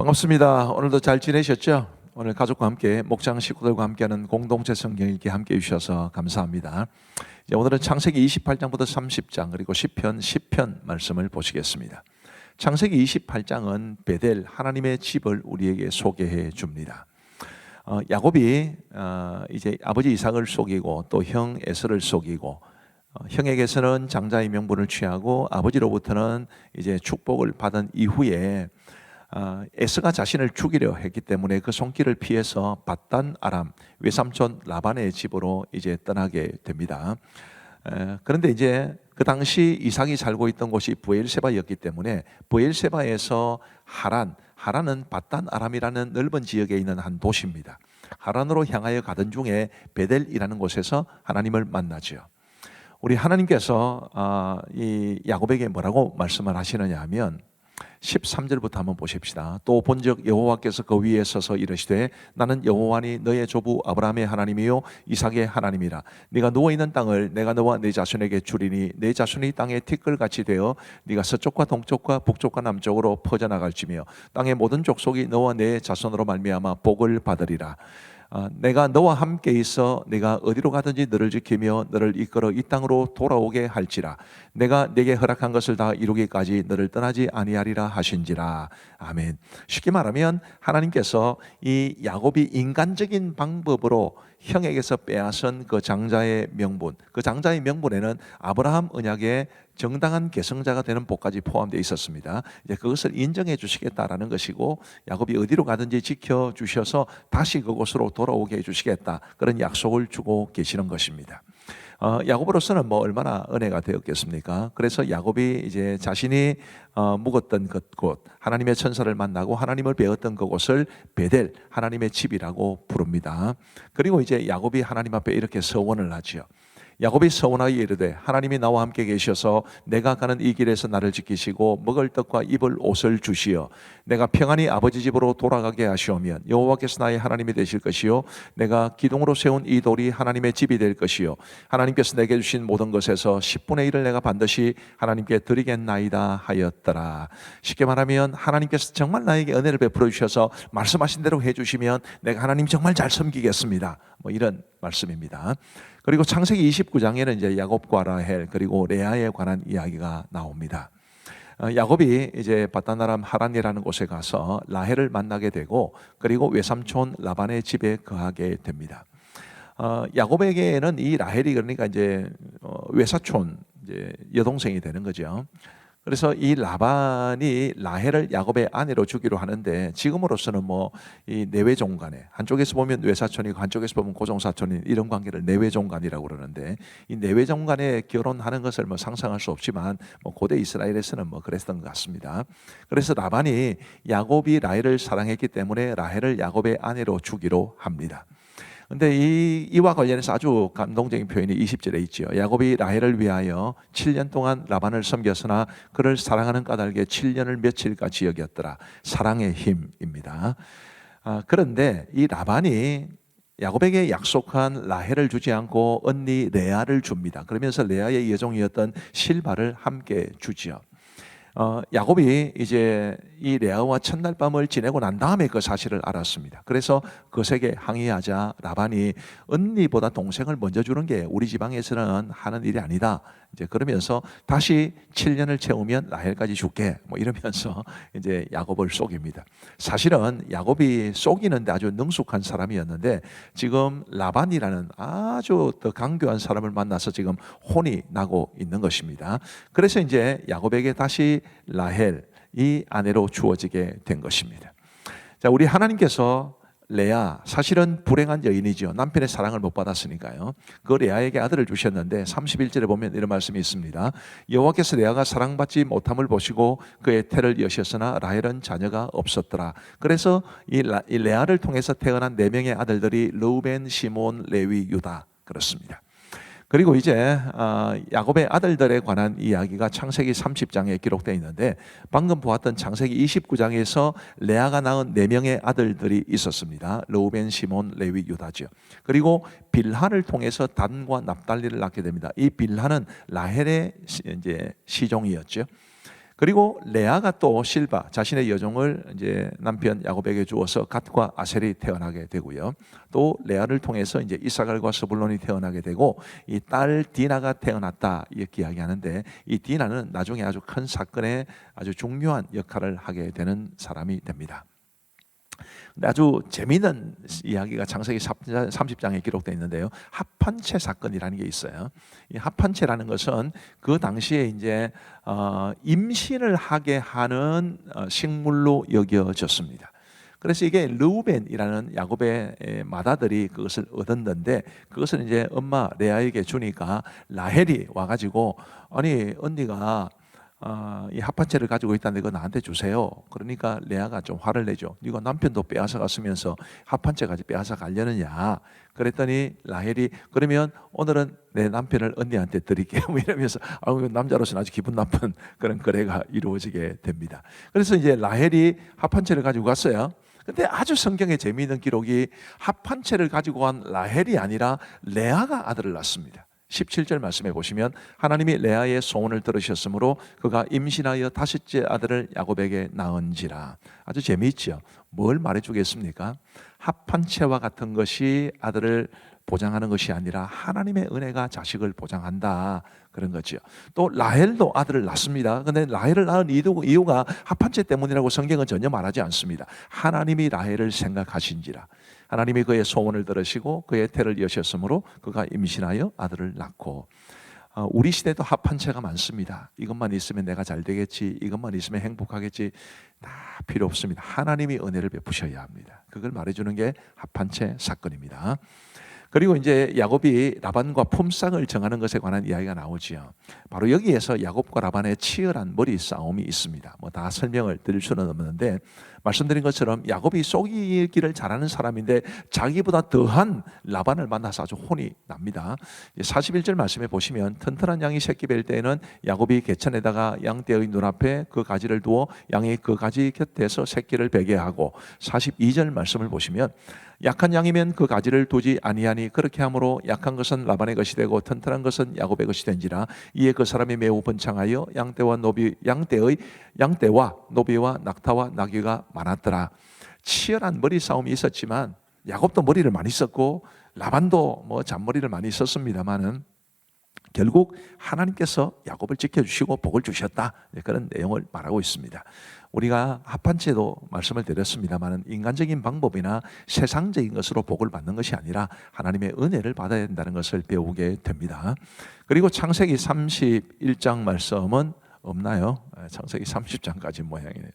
반갑습니다. 오늘도 잘 지내셨죠? 오늘 가족과 함께 목장 식구들과 함께하는 공동체 성경 읽기 함께 해주셔서 감사합니다. 이제 오늘은 창세기 28장부터 30장 그리고 시편 10편 말씀을 보시겠습니다. 창세기 28장은 베델 하나님의 집을 우리에게 소개해 줍니다. 야곱이 이제 아버지 이삭을 속이고 또 형 에서를 속이고 형에게서는 장자의 명분을 취하고 아버지로부터는 이제 축복을 받은 이후에 에서가 자신을 죽이려 했기 때문에 그 손길을 피해서 밧단 아람 외삼촌 라반의 집으로 이제 떠나게 됩니다. 그런데 이제 그 당시 이삭이 살고 있던 곳이 브엘세바였기 때문에 브엘세바에서 하란은 밧단 아람이라는 넓은 지역에 있는 한 도시입니다. 하란으로 향하여 가던 중에 베델이라는 곳에서 하나님을 만나죠. 우리 하나님께서 이 야곱에게 뭐라고 말씀을 하시느냐 하면 13절부터 한번 보십시다. 또 본즉 여호와께서 그 위에 서서 이르시되 나는 여호와니 너의 조부 아브라함의 하나님이요 이삭의 하나님이라. 네가 누워있는 땅을 내가 너와 네 자손에게 주리니 네 자손이 땅에 티끌같이 되어 네가 서쪽과 동쪽과 북쪽과 남쪽으로 퍼져나갈지며 땅의 모든 족속이 너와 네 자손으로 말미암아 복을 받으리라. 내가 너와 함께 있어 네가 어디로 가든지 너를 지키며 너를 이끌어 이 땅으로 돌아오게 할지라. 내가 네게 허락한 것을 다 이루기까지 너를 떠나지 아니하리라 하신지라. 아멘. 쉽게 말하면 하나님께서 이 야곱이 인간적인 방법으로 형에게서 빼앗은 그 장자의 명분, 그 장자의 명분에는 아브라함 언약의 정당한 계승자가 되는 복까지 포함되어 있었습니다. 이제 그것을 인정해 주시겠다라는 것이고 야곱이 어디로 가든지 지켜주셔서 다시 그곳으로 돌아오게 해주시겠다, 그런 약속을 주고 계시는 것입니다. 야곱으로서는 얼마나 은혜가 되었겠습니까? 그래서 야곱이 이제 자신이 묵었던 그곳, 하나님의 천사를 만나고 하나님을 배웠던 그곳을 베델 하나님의 집이라고 부릅니다. 그리고 이제 야곱이 하나님 앞에 이렇게 서원을 하지요. 야곱이 서원하여 이르되 하나님이 나와 함께 계셔서 내가 가는 이 길에서 나를 지키시고 먹을 떡과 입을 옷을 주시어 내가 평안히 아버지 집으로 돌아가게 하시오면 여호와께서 나의 하나님이 되실 것이요 내가 기둥으로 세운 이 돌이 하나님의 집이 될 것이요 하나님께서 내게 주신 모든 것에서 10분의 1을 내가 반드시 하나님께 드리겠나이다 하였더라. 쉽게 말하면 하나님께서 정말 나에게 은혜를 베풀어 주셔서 말씀하신 대로 해주시면 내가 하나님 정말 잘 섬기겠습니다, 이런 말씀입니다. 그리고 창세기 29장에는 이제 야곱과 라헬 그리고 레아에 관한 이야기가 나옵니다. 야곱이 이제 밧단 아람 하란이라는 곳에 가서 라헬을 만나게 되고 그리고 외삼촌 라반의 집에 거하게 됩니다. 야곱에게는 이 라헬이 그러니까 이제 외사촌 이제 여동생이 되는 거죠. 그래서 이 라반이 라헬을 야곱의 아내로 주기로 하는데 지금으로서는 이 내외종간에 한쪽에서 보면 외사촌이고 한쪽에서 보면 고종사촌인 이런 관계를 내외종간이라고 그러는데 이 내외종간에 결혼하는 것을 상상할 수 없지만 고대 이스라엘에서는 그랬던 것 같습니다. 그래서 라반이 야곱이 라헬을 사랑했기 때문에 라헬을 야곱의 아내로 주기로 합니다. 근데 이와 관련해서 아주 감동적인 표현이 20절에 있죠. 야곱이 라헬을 위하여 7년 동안 라반을 섬겼으나 그를 사랑하는 까닭에 7년을 며칠까지 여겼더라. 사랑의 힘입니다. 그런데 이 라반이 야곱에게 약속한 라헬을 주지 않고 언니 레아를 줍니다. 그러면서 레아의 여종이었던 실바를 함께 주지요. 야곱이 이제 이 레아와 첫날 밤을 지내고 난 다음에 그 사실을 알았습니다. 그래서 거세게 항의하자 라반이 언니보다 동생을 먼저 주는 게 우리 지방에서는 하는 일이 아니다. 이제 그러면서 다시 7년을 채우면 라헬까지 줄게. 이러면서 이제 야곱을 속입니다. 사실은 야곱이 속이는데 아주 능숙한 사람이었는데 지금 라반이라는 아주 더 강교한 사람을 만나서 지금 혼이 나고 있는 것입니다. 그래서 이제 야곱에게 다시 라헬 이 아내로 주어지게 된 것입니다. 자, 우리 하나님께서 레아, 사실은 불행한 여인이죠. 남편의 사랑을 못 받았으니까요. 그 레아에게 아들을 주셨는데 31절에 보면 이런 말씀이 있습니다. 여호와께서 레아가 사랑받지 못함을 보시고 그의 태를 여셨으나 라헬은 자녀가 없었더라. 그래서 이 레아를 통해서 태어난 4명의 아들들이 르우벤, 시몬, 레위, 유다 그렇습니다. 그리고 이제 야곱의 아들들에 관한 이야기가 창세기 30장에 기록되어 있는데 방금 보았던 창세기 29장에서 레아가 낳은 4명의 아들들이 있었습니다. 르우벤, 시몬, 레위, 유다죠. 그리고 빌하를 통해서 단과 납달리를 낳게 됩니다. 이 빌하는 라헬의 이제 시종이었죠. 그리고 레아가 또 실바 자신의 여종을 이제 남편 야곱에게 주어서 갓과 아셀이 태어나게 되고요. 또 레아를 통해서 이제 이사갈과 스불론이 태어나게 되고 이 딸 디나가 태어났다 이렇게 이야기하는데, 이 디나는 나중에 아주 큰 사건에 아주 중요한 역할을 하게 되는 사람이 됩니다. 근데 아주 재미있는 이야기가 창세기 30장에 기록되어 있는데요. 합판체 사건이라는 게 있어요. 이 합판체라는 것은 그 당시에 이제 임신을 하게 하는 식물로 여겨졌습니다. 그래서 이게 르우벤이라는 야곱의 맏아들이 그것을 얻었는데, 그것을 이제 엄마 레아에게 주니까 라헬이 와가지고, 아니 언니가 이 합판체를 가지고 있다는데 그거 나한테 주세요. 그러니까 레아가 좀 화를 내죠. 네가 남편도 빼앗아 갔으면서 합판체까지 빼앗아 가려느냐. 그랬더니 라헬이 그러면 오늘은 내 남편을 언니한테 드릴게요 이러면서 남자로서는 아주 기분 나쁜 그런 거래가 이루어지게 됩니다. 그래서 이제 라헬이 합판체를 가지고 갔어요. 근데 아주 성경에 재미있는 기록이 합판체를 가지고 간 라헬이 아니라 레아가 아들을 낳습니다. 17절 말씀해 보시면 하나님이 레아의 소원을 들으셨으므로 그가 임신하여 다섯째 아들을 야곱에게 낳은지라. 아주 재미있죠. 뭘 말해주겠습니까? 합판체와 같은 것이 아들을 보장하는 것이 아니라 하나님의 은혜가 자식을 보장한다, 그런 거죠. 또 라헬도 아들을 낳습니다. 그런데 라헬을 낳은 이유가 합판체 때문이라고 성경은 전혀 말하지 않습니다. 하나님이 라헬을 생각하신지라. 하나님이 그의 소원을 들으시고 그의 태를 여셨으므로 그가 임신하여 아들을 낳고. 우리 시대도 합판체가 많습니다. 이것만 있으면 내가 잘 되겠지, 이것만 있으면 행복하겠지. 다 필요 없습니다. 하나님이 은혜를 베푸셔야 합니다. 그걸 말해주는 게 합판체 사건입니다. 그리고 이제 야곱이 라반과 품삯을 정하는 것에 관한 이야기가 나오지요. 바로 여기에서 야곱과 라반의 치열한 머리 싸움이 있습니다. 뭐 다 설명을 드릴 수는 없는데, 말씀드린 것처럼 야곱이 속이기를 잘하는 사람인데 자기보다 더한 라반을 만나서 아주 혼이 납니다. 41절 말씀에 보시면 튼튼한 양이 새끼 뵐 때에는 야곱이 개천에다가 양떼의 눈앞에 그 가지를 두어 양이 그 가지 곁에서 새끼를 베게 하고, 42절 말씀을 보시면 약한 양이면 그 가지를 두지 아니하니 그렇게 함으로 약한 것은 라반의 것이 되고 튼튼한 것은 야곱의 것이 된지라. 이에 그 사람이 매우 번창하여 양떼와 노비와 낙타와 나귀가 많았더라. 치열한 머리 싸움이 있었지만 야곱도 머리를 많이 썼고 라반도 뭐 잔머리를 많이 썼습니다만은 결국 하나님께서 야곱을 지켜주시고 복을 주셨다, 그런 내용을 말하고 있습니다. 우리가 합판체도 말씀을 드렸습니다만 인간적인 방법이나 세상적인 것으로 복을 받는 것이 아니라 하나님의 은혜를 받아야 된다는 것을 배우게 됩니다. 그리고 창세기 31장 말씀은 없나요? 창세기 30장까지 모양이네요.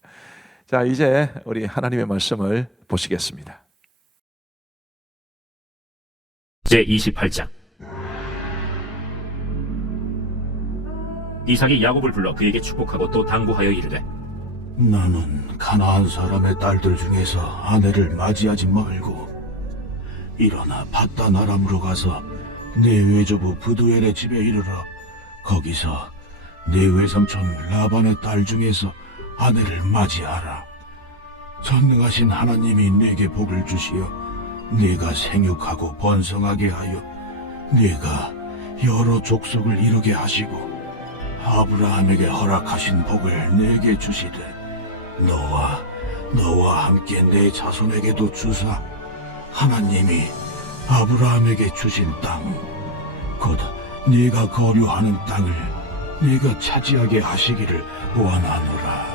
자, 이제 우리 하나님의 말씀을 보시겠습니다. 제28장. 이삭이 야곱을 불러 그에게 축복하고 또 당부하여 이르되, 나는 가나안 사람의 딸들 중에서 아내를 맞이하지 말고 일어나 밧단 아람으로 가서 내 외조부 브두엘의 집에 이르러 거기서 내 외삼촌 라반의 딸 중에서 아내를 맞이하라. 전능하신 하나님이 내게 복을 주시어 네가 생육하고 번성하게 하여 네가 여러 족속을 이루게 하시고 아브라함에게 허락하신 복을 내게 주시되 너와 함께 내 자손에게도 주사 하나님이 아브라함에게 주신 땅 곧 네가 거류하는 땅을 네가 차지하게 하시기를 원하노라.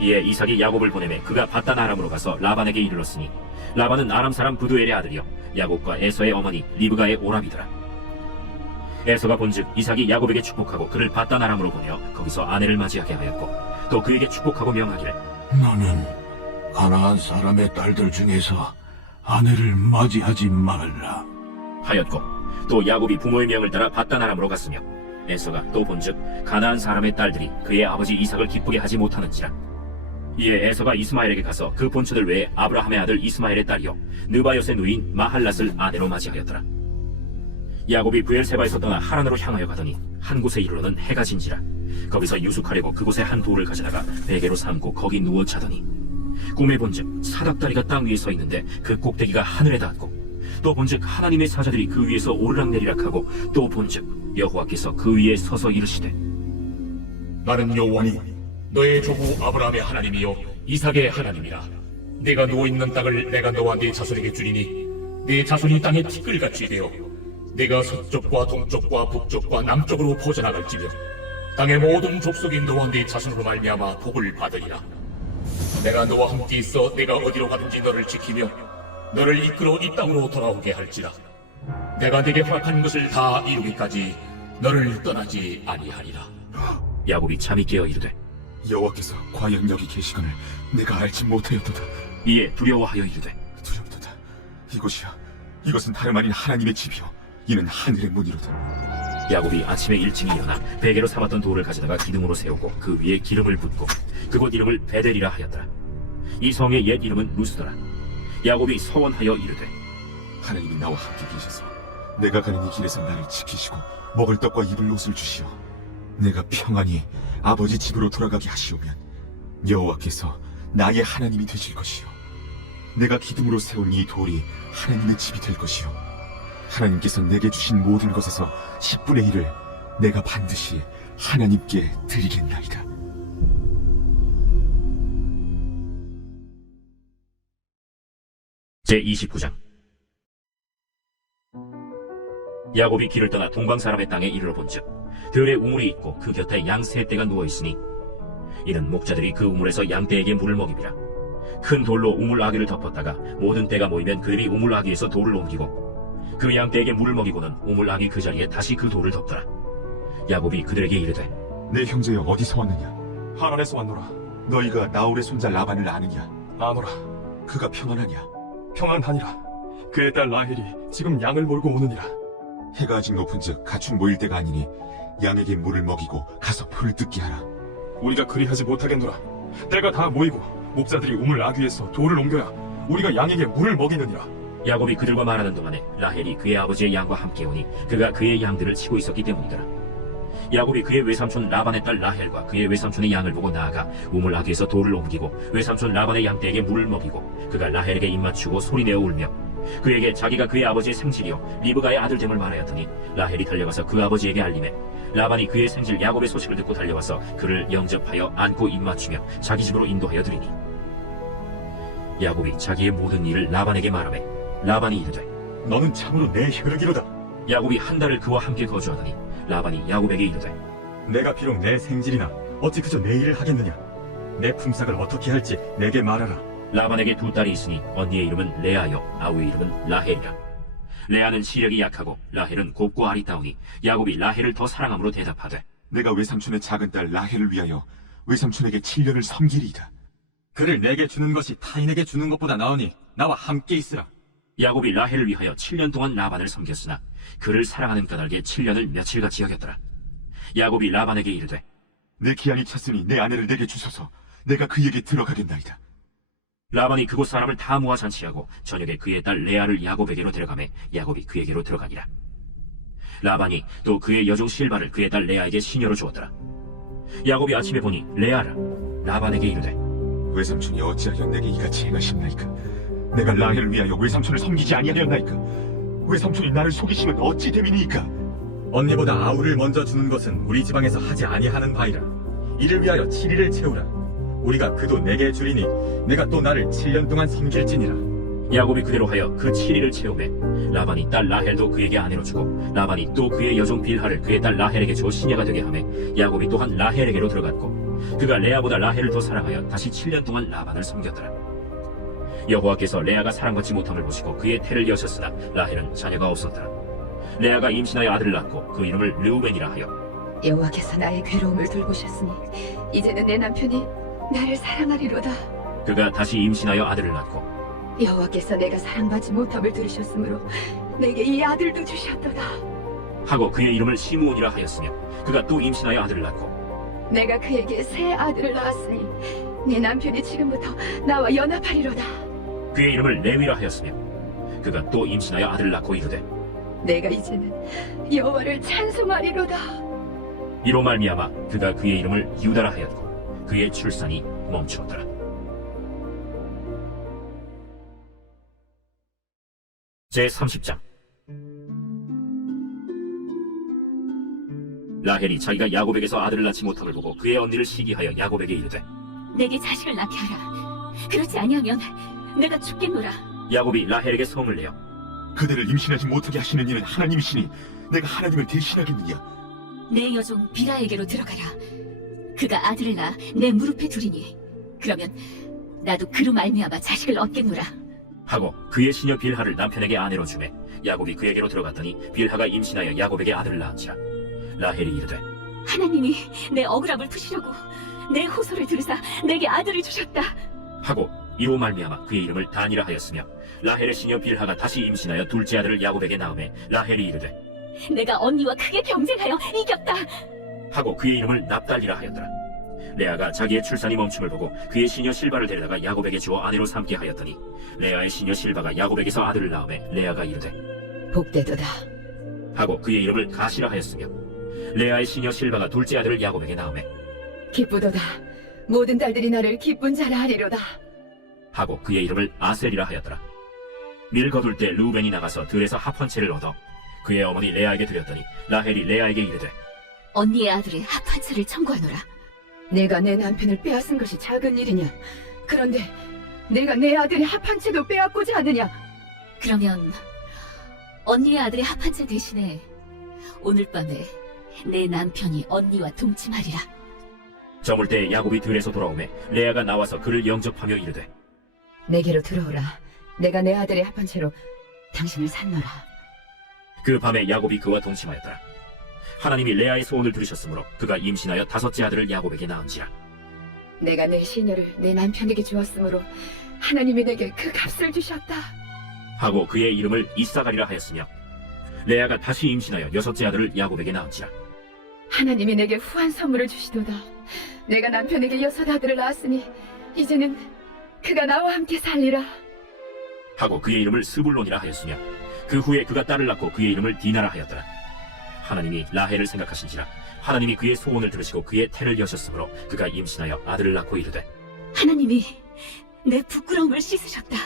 이에 이삭이 야곱을 보내매 그가 밧단 아람으로 가서 라반에게 이르렀으니 라반은 아람 사람 브두엘의 아들이요 야곱과 에서의 어머니 리브가의 오라비더라. 에서가 본즉 이삭이 야곱에게 축복하고 그를 밧단 아람으로 보내어 거기서 아내를 맞이하게 하였고 또 그에게 축복하고 명하기를, 너는 가나안 사람의 딸들 중에서 아내를 맞이하지 말라 하였고, 또 야곱이 부모의 명을 따라 밧단 아람으로 갔으며 에서가 또 본즉 가나안 사람의 딸들이 그의 아버지 이삭을 기쁘게 하지 못하는지라. 이에 에서가 이스마엘에게 가서 그 본처들 외에 아브라함의 아들 이스마엘의 딸이요 느바요의 누인 마할랏을 아내로 맞이하였더라. 야곱이 브엘세바에서 떠나 하란으로 향하여 가더니 한 곳에 이르러는 해가 진지라. 거기서 유숙하려고 그곳에 한 돌을 가져다가 베개로 삼고 거기 누워 자더니 꿈에 본즉 사닥다리가 땅 위에 서 있는데 그 꼭대기가 하늘에 닿았고, 또 본즉 하나님의 사자들이 그 위에서 오르락내리락하고, 또 본즉 여호와께서 그 위에 서서 이르시되, 나는 여호와니 너의 조부 아브라함의 하나님이요 이삭의 하나님이라. 내가 누워있는 땅을 내가 너와 네 자손에게 주리니 네 자손이 땅에 티끌같이 되어 내가 서쪽과 동쪽과 북쪽과 남쪽으로 퍼져나갈지며 땅의 모든 족속이 너와 네 자손으로 말미암아 복을 받으리라. 내가 너와 함께 있어 내가 어디로 가든지 너를 지키며 너를 이끌어 이 땅으로 돌아오게 할지라. 내가 네게 허락한 것을 다 이루기까지 너를 떠나지 아니하리라. 야곱이 잠이 깨어 이르되 여호와께서 과연 여기 계시거늘 내가 알지 못하였도다. 이에 두려워하여 이르되 두렵도다. 이곳이야. 이것은 다름 아닌 하나님의 집이요 이는 하늘의 문이로다. 야곱이 아침에 일찍이 일어나 베개로 삼았던 돌을 가져다가 기둥으로 세우고 그 위에 기름을 붓고 그곳 이름을 베델이라 하였더라. 이 성의 옛 이름은 루스더라. 야곱이 서원하여 이르되 하나님이 나와 함께 계셔서 내가 가는 이 길에서 나를 지키시고 먹을 떡과 입을 옷을 주시어 내가 평안히 아버지 집으로 돌아가게 하시오면 여호와께서 나의 하나님이 되실 것이요 내가 기둥으로 세운 이 돌이 하나님의 집이 될 것이요 하나님께서 내게 주신 모든 것에서 10분의 1을 내가 반드시 하나님께 드리겠나이다. 제29장. 야곱이 길을 떠나 동방 사람의 땅에 이르러 본즉 들에 우물이 있고 그 곁에 양 세 떼가 누워 있으니 이는 목자들이 그 우물에서 양 떼에게 물을 먹이니라. 큰 돌로 우물 아귀를 덮었다가 모든 떼가 모이면 그들이 우물 아귀에서 돌을 옮기고 그 양 떼에게 물을 먹이고는 우물 아귀 그 자리에 다시 그 돌을 덮더라. 야곱이 그들에게 이르되 내 형제여 어디서 왔느냐? 하란에서 왔노라. 너희가 나홀의 손자 라반을 아느냐? 아노라. 그가 평안하냐? 평안하니라. 그의 딸 라헬이 지금 양을 몰고 오느니라. 해가 아직 높은즉 가축 모일 때가 아니니 양에게 물을 먹이고 가서 풀을 뜯게 하라. 우리가 그리하지 못하겠노라. 때가 다 모이고 목자들이 우물 아귀에서 돌을 옮겨야 우리가 양에게 물을 먹이느니라. 야곱이 그들과 말하는 동안에 라헬이 그의 아버지의 양과 함께 오니 그가 그의 양들을 치고 있었기 때문이더라. 야곱이 그의 외삼촌 라반의 딸 라헬과 그의 외삼촌의 양을 보고 나아가 우물 아귀에서 돌을 옮기고 외삼촌 라반의 양떼에게 물을 먹이고 그가 라헬에게 입맞추고 소리내어 울며 그에게 자기가 그의 아버지의 생질이요 리브가의 아들됨을 말하였더니 라헬이 달려가서 그 아버지에게 알리매 라반이 그의 생질 야곱의 소식을 듣고 달려와서 그를 영접하여 안고 입맞추며 자기 집으로 인도하여 드리니 야곱이 자기의 모든 일을 라반에게 말하매 라반이 이르되 너는 참으로 내 혈육이로다. 야곱이 한 달을 그와 함께 거주하더니 라반이 야곱에게 이르되 내가 비록 내 생질이나 어찌 그저 내 일을 하겠느냐. 내 품삯을 어떻게 할지 내게 말하라. 라반에게 두 딸이 있으니 언니의 이름은 레아요 아우의 이름은 라헬이라. 레아는 시력이 약하고 라헬은 곱고 아리따우니 야곱이 라헬을 더 사랑함으로 대답하되 내가 외삼촌의 작은 딸 라헬을 위하여 외삼촌에게 7년을 섬기리이다. 그를 내게 주는 것이 타인에게 주는 것보다 나으니 나와 함께 있으라. 야곱이 라헬을 위하여 7년 동안 라반을 섬겼으나 그를 사랑하는 까닭에 7년을 며칠같이 여겼더라. 야곱이 라반에게 이르되 내 기한이 찼으니 내 아내를 내게 주소서. 내가 그에게 들어가겠나이다. 라반이 그곳 사람을 다 모아 잔치하고 저녁에 그의 딸 레아를 야곱에게로 데려가매 야곱이 그에게로 들어가니라. 라반이 또 그의 여종 실바를 그의 딸 레아에게 시녀로 주었더라. 야곱이 아침에 보니 레아라. 라반에게 이르되 외삼촌이 어찌하여 내게 이같이 행하셨나이까? 내가 라헬을 위하여 외삼촌을 섬기지 아니하였나이까? 외삼촌이 나를 속이시면 어찌 됨이니까? 언니보다 아우를 먼저 주는 것은 우리 지방에서 하지 아니하는 바이라. 이를 위하여 7일을 채우라. 우리가 그도 내게 주리니 내가 또 나를 7년 동안 섬길지니라. 야곱이 그대로 하여 그 7일을 채우매 라반이 딸 라헬도 그에게 아내로 주고 라반이 또 그의 여종 빌하를 그의 딸 라헬에게 주어 시녀가 되게 하매 야곱이 또한 라헬에게로 들어갔고 그가 레아보다 라헬을 더 사랑하여 다시 7년 동안 라반을 섬겼더라. 여호와께서 레아가 사랑받지 못함을 보시고 그의 태를 여셨으나 라헬은 자녀가 없었더라. 레아가 임신하여 아들을 낳고 그 이름을 르우벤이라 하여 여호와께서 나의 괴로움을 돌보셨으니 이제는 내 남편이 나를 사랑하리로다. 그가 다시 임신하여 아들을 낳고 여호와께서 내가 사랑받지 못함을 들으셨으므로 내게 이 아들도 주셨도다. 하고 그의 이름을 시므온이라 하였으며 그가 또 임신하여 아들을 낳고 내가 그에게 새 아들을 낳았으니 내 남편이 지금부터 나와 연합하리로다. 그의 이름을 레위라 하였으며 그가 또 임신하여 아들을 낳고 이르되 내가 이제는 여호와를 찬송하리로다. 이로 말미암아 그가 그의 이름을 유다라 하였고 그의 출산이 멈추었더라. 제30장. 라헬이 자기가 야곱에게서 아들을 낳지 못함을 보고 그의 언니를 시기하여 야곱에게 이르되 내게 자식을 낳게 하라. 그렇지 아니하면 내가 죽겠노라. 야곱이 라헬에게 성을 내어 그대를 임신하지 못하게 하시는 이는 하나님이시니 내가 하나님을 대신하겠느냐? 내 여종 비라에게로 들어가라. 그가 아들을 낳아 내 무릎에 두리니 그러면 나도 그로 말미암아 자식을 얻겠노라. 하고 그의 시녀 빌하를 남편에게 아내로 주매 야곱이 그에게로 들어갔더니 빌하가 임신하여 야곱에게 아들을 낳은지라. 라헬이 이르되 하나님이 내 억울함을 푸시려고 내 호소를 들으사 내게 아들을 주셨다. 하고 이로 말미암아 그의 이름을 단이라 하였으며 라헬의 시녀 빌하가 다시 임신하여 둘째 아들을 야곱에게 낳음에 라헬이 이르되 내가 언니와 크게 경쟁하여 이겼다. 하고 그의 이름을 납달리라 하였더라. 레아가 자기의 출산이 멈춤을 보고 그의 시녀 실바를 데려다가 야곱에게 주어 아내로 삼게 하였더니 레아의 시녀 실바가 야곱에게서 아들을 낳음에 레아가 이르되 복되도다. 하고 그의 이름을 가시라 하였으며 레아의 시녀 실바가 둘째 아들을 야곱에게 낳음에 기쁘도다. 모든 딸들이 나를 기쁜 자라 하리로다. 하고 그의 이름을 아셀이라 하였더라. 밀 거둘 때 루벤이 나가서 들에서 합 한 채를 얻어 그의 어머니 레아에게 드렸더니 라헬이 레아에게 이르되 언니의 아들의 합 한 채를 청구하노라. 내가 내 남편을 빼앗은 것이 작은 일이냐? 그런데 내가 내 아들의 합 한 채도 빼앗고자 하느냐? 그러면 언니의 아들의 합 한 채 대신에 오늘 밤에 내 남편이 언니와 동침하리라. 저물 때 야곱이 들에서 돌아오매 레아가 나와서 그를 영접하며 이르되 내게로 들어오라. 내가 내 아들의 합 한 채로 당신을 산노라. 그 밤에 야곱이 그와 동침하였더라. 하나님이 레아의 소원을 들으셨으므로 그가 임신하여 다섯째 아들을 야곱에게 낳은지라. 내가 내 시녀를 내 남편에게 주었으므로 하나님이 내게 그 값을 주셨다. 하고 그의 이름을 이사가리라 하였으며 레아가 다시 임신하여 여섯째 아들을 야곱에게 낳은지라. 하나님이 내게 후한 선물을 주시도다. 내가 남편에게 여섯 아들을 낳았으니 이제는 그가 나와 함께 살리라. 하고 그의 이름을 스불론이라 하였으며 그 후에 그가 딸을 낳고 그의 이름을 디나라 하였더라. 하나님이 라헬을 생각하신지라 하나님이 그의 소원을 들으시고 그의 태를 여셨으므로 그가 임신하여 아들을 낳고 이르되 하나님이 내 부끄러움을 씻으셨다.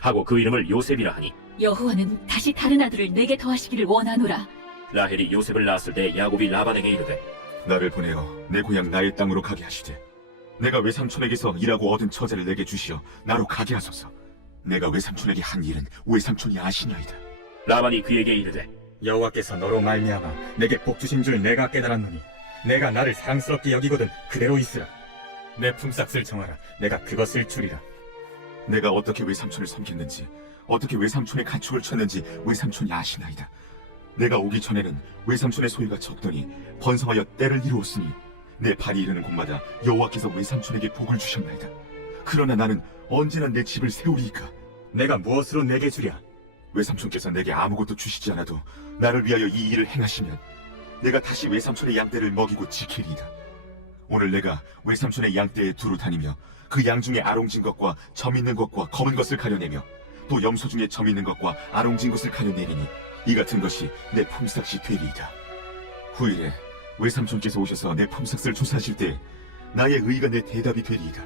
하고 그 이름을 요셉이라 하니 여호와는 다시 다른 아들을 내게 더하시기를 원하노라. 라헬이 요셉을 낳았을 때 야곱이 라반에게 이르되 나를 보내어 내 고향 나의 땅으로 가게 하시되 내가 외삼촌에게서 일하고 얻은 처자를 내게 주시어 나로 가게 하소서. 내가 외삼촌에게 한 일은 외삼촌이 아시나이다. 라반이 그에게 이르되 여호와께서 너로 말미암아 내게 복 주신 줄 내가 깨달았노니 내가 나를 사랑스럽게 여기거든 그대로 있으라. 내 품삯을 정하라. 내가 그것을 주리라. 내가 어떻게 외삼촌을 섬겼는지 어떻게 외삼촌의 가축을 쳤는지 외삼촌이 아시나이다. 내가 오기 전에는 외삼촌의 소유가 적더니 번성하여 때를 이루었으니 내 발이 이르는 곳마다 여호와께서 외삼촌에게 복을 주셨나이다. 그러나 나는 언제나 내 집을 세우리이까. 내가 무엇으로 내게 주랴? 외삼촌께서 내게 아무것도 주시지 않아도 나를 위하여 이 일을 행하시면 내가 다시 외삼촌의 양떼를 먹이고 지키리이다. 오늘 내가 외삼촌의 양떼에 두루 다니며 그 양 중에 아롱진 것과 점 있는 것과 검은 것을 가려내며 또 염소 중에 점 있는 것과 아롱진 것을 가려내리니 이 같은 것이 내 품삯이 되리이다. 후일에 외삼촌께서 오셔서 내 품삯을 조사하실 때 나의 의가 내 대답이 되리이다.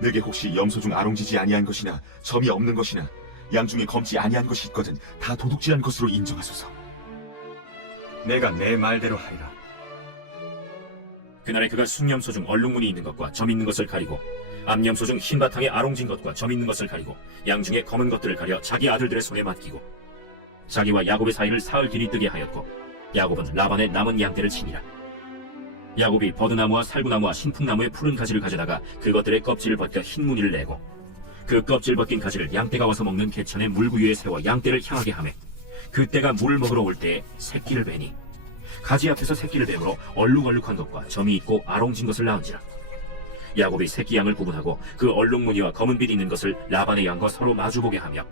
내게 혹시 염소 중 아롱지지 아니한 것이나 점이 없는 것이나 양 중에 검지 아니한 것이 있거든 다 도둑질한 것으로 인정하소서. 내가 내 말대로 하리라. 그날에 그가 순염소 중 얼룩무늬 있는 것과 점 있는 것을 가리고 암염소 중 흰 바탕에 아롱진 것과 점 있는 것을 가리고 양 중에 검은 것들을 가려 자기 아들들의 손에 맡기고 자기와 야곱의 사이를 사흘 길이 뜨게 하였고 야곱은 라반의 남은 양떼를 치니라. 야곱이 버드나무와 살구나무와 신풍나무의 푸른 가지를 가져다가 그것들의 껍질을 벗겨 흰 무늬를 내고 그 껍질 벗긴 가지를 양떼가 와서 먹는 개천의 물구유에 세워 양떼를 향하게 하매 그때가 물을 먹으러 올 때에 새끼를 베니 가지 앞에서 새끼를 베므로 얼룩얼룩한 것과 점이 있고 아롱진 것을 낳은지라. 야곱이 새끼 양을 구분하고 그 얼룩무늬와 검은빛 있는 것을 라반의 양과 서로 마주보게 하며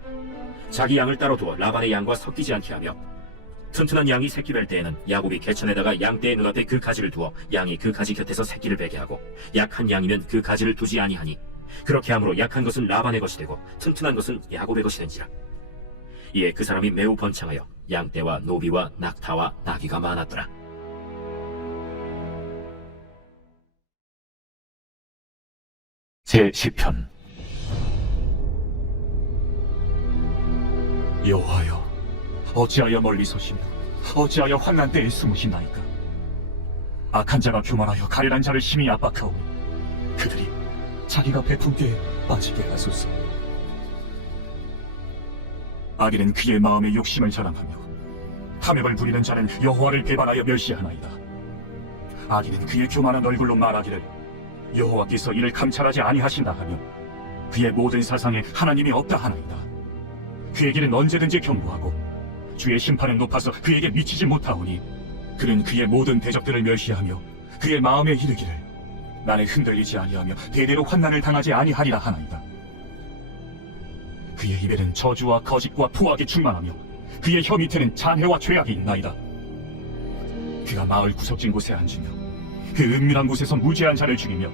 자기 양을 따로 두어 라반의 양과 섞이지 않게 하며 튼튼한 양이 새끼 뵐 때에는 야곱이 개천에다가 양떼의 눈앞에 그 가지를 두어 양이 그 가지 곁에서 새끼를 베게 하고 약한 양이면 그 가지를 두지 아니하니 그렇게 함으로 약한 것은 라반의 것이 되고 튼튼한 것은 야곱의 것이 된지라. 이에 그 사람이 매우 번창하여 양떼와 노비와 낙타와 나귀가 많았더라. 제10편. 여호와여, 어찌하여 멀리 서시며 어찌하여 환난 때에 숨으시나이까? 악한 자가 교만하여 가련한 자를 심히 압박하오니 그들이 자기가 베푼 게 빠지게 하소서. 악인은 그의 마음의 욕심을 자랑하며 탐욕을 부리는 자는 여호와를 배반하여 멸시하나이다. 악인은 그의 교만한 얼굴로 말하기를 여호와께서 이를 감찰하지 아니하신다 하며 그의 모든 사상에 하나님이 없다 하나이다. 그에게는 언제든지 경고하고 주의 심판은 높아서 그에게 미치지 못하오니 그는 그의 모든 대적들을 멸시하며 그의 마음에 이르기를 나는 흔들리지 아니하며 대대로 환난을 당하지 아니하리라 하나이다. 그의 입에는 저주와 거짓과 포악이 충만하며 그의 혀 밑에는 잔해와 죄악이 있나이다. 그가 마을 구석진 곳에 앉으며 그 은밀한 곳에서 무죄한 자를 죽이며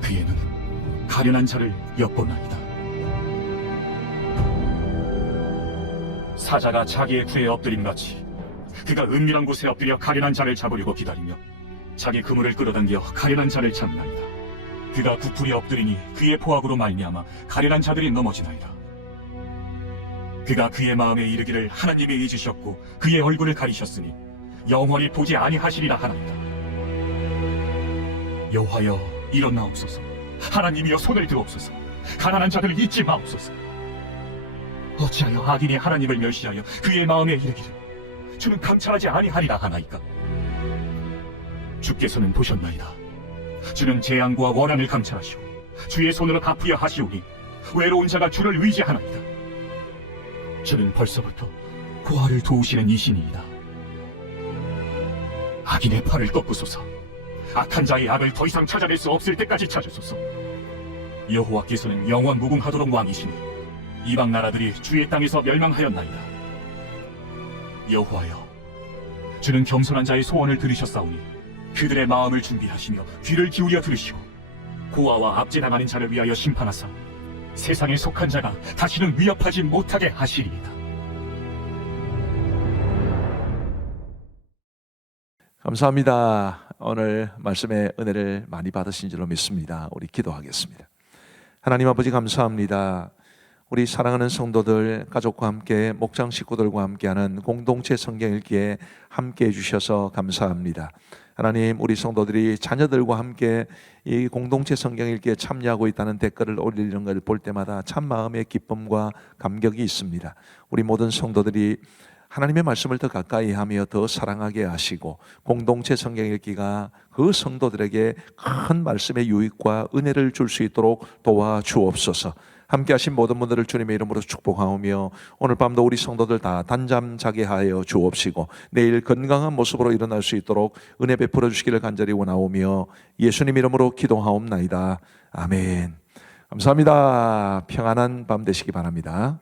그의 눈은 가련한 자를 엿보나이다. 사자가 자기의 굴에 엎드림같이 그가 은밀한 곳에 엎드려 가련한 자를 잡으려고 기다리며 자기 그물을 끌어당겨 가련한 자를 잡나이다. 그가 부풀이 엎드리니 그의 포악으로 말미암아 가련한 자들이 넘어지나이다. 그가 그의 마음에 이르기를 하나님이 잊으셨고 그의 얼굴을 가리셨으니 영원히 보지 아니하시리라 하나이다. 여호와여 일어나옵소서. 하나님이여 손을 들옵소서. 가난한 자들을 잊지 마옵소서. 어찌하여 악인이 하나님을 멸시하여 그의 마음에 이르기를 주는 감찰하지 아니하리라 하나이까. 주께서는 보셨나이다. 주는 재앙과 원한을 감찰하시오 주의 손으로 갚으려 하시오니 외로운 자가 주를 의지하나이다. 주는 벌써부터 고아를 도우시는 이신이이다. 악인의 팔을 꺾으소서. 악한 자의 악을 더 이상 찾아낼 수 없을 때까지 찾으소서. 여호와께서는 영원 무궁하도록 왕이시니 이방 나라들이 주의 땅에서 멸망하였나이다. 여호와여, 주는 겸손한 자의 소원을 들으셨사오니 그들의 마음을 준비하시며 귀를 기울여 들으시고 고아와 압제당하는 자를 위하여 심판하사 세상에 속한 자가 다시는 위협하지 못하게 하시리이다. 감사합니다. 오늘 말씀의 은혜를 많이 받으신 줄로 믿습니다. 우리 기도하겠습니다. 하나님 아버지 감사합니다. 우리 사랑하는 성도들, 가족과 함께 목장 식구들과 함께하는 공동체 성경 읽기에 함께 해주셔서 감사합니다. 하나님, 우리 성도들이 자녀들과 함께 이 공동체 성경 읽기에 참여하고 있다는 댓글을 올리는 걸 볼 때마다 참 마음의 기쁨과 감격이 있습니다. 우리 모든 성도들이 하나님의 말씀을 더 가까이 하며 더 사랑하게 하시고 공동체 성경 읽기가 그 성도들에게 큰 말씀의 유익과 은혜를 줄 수 있도록 도와주옵소서. 함께 하신 모든 분들을 주님의 이름으로 축복하오며 오늘 밤도 우리 성도들 다 단잠 자게 하여 주옵시고 내일 건강한 모습으로 일어날 수 있도록 은혜 베풀어 주시기를 간절히 원하오며 예수님 이름으로 기도하옵나이다. 아멘. 감사합니다. 평안한 밤 되시기 바랍니다.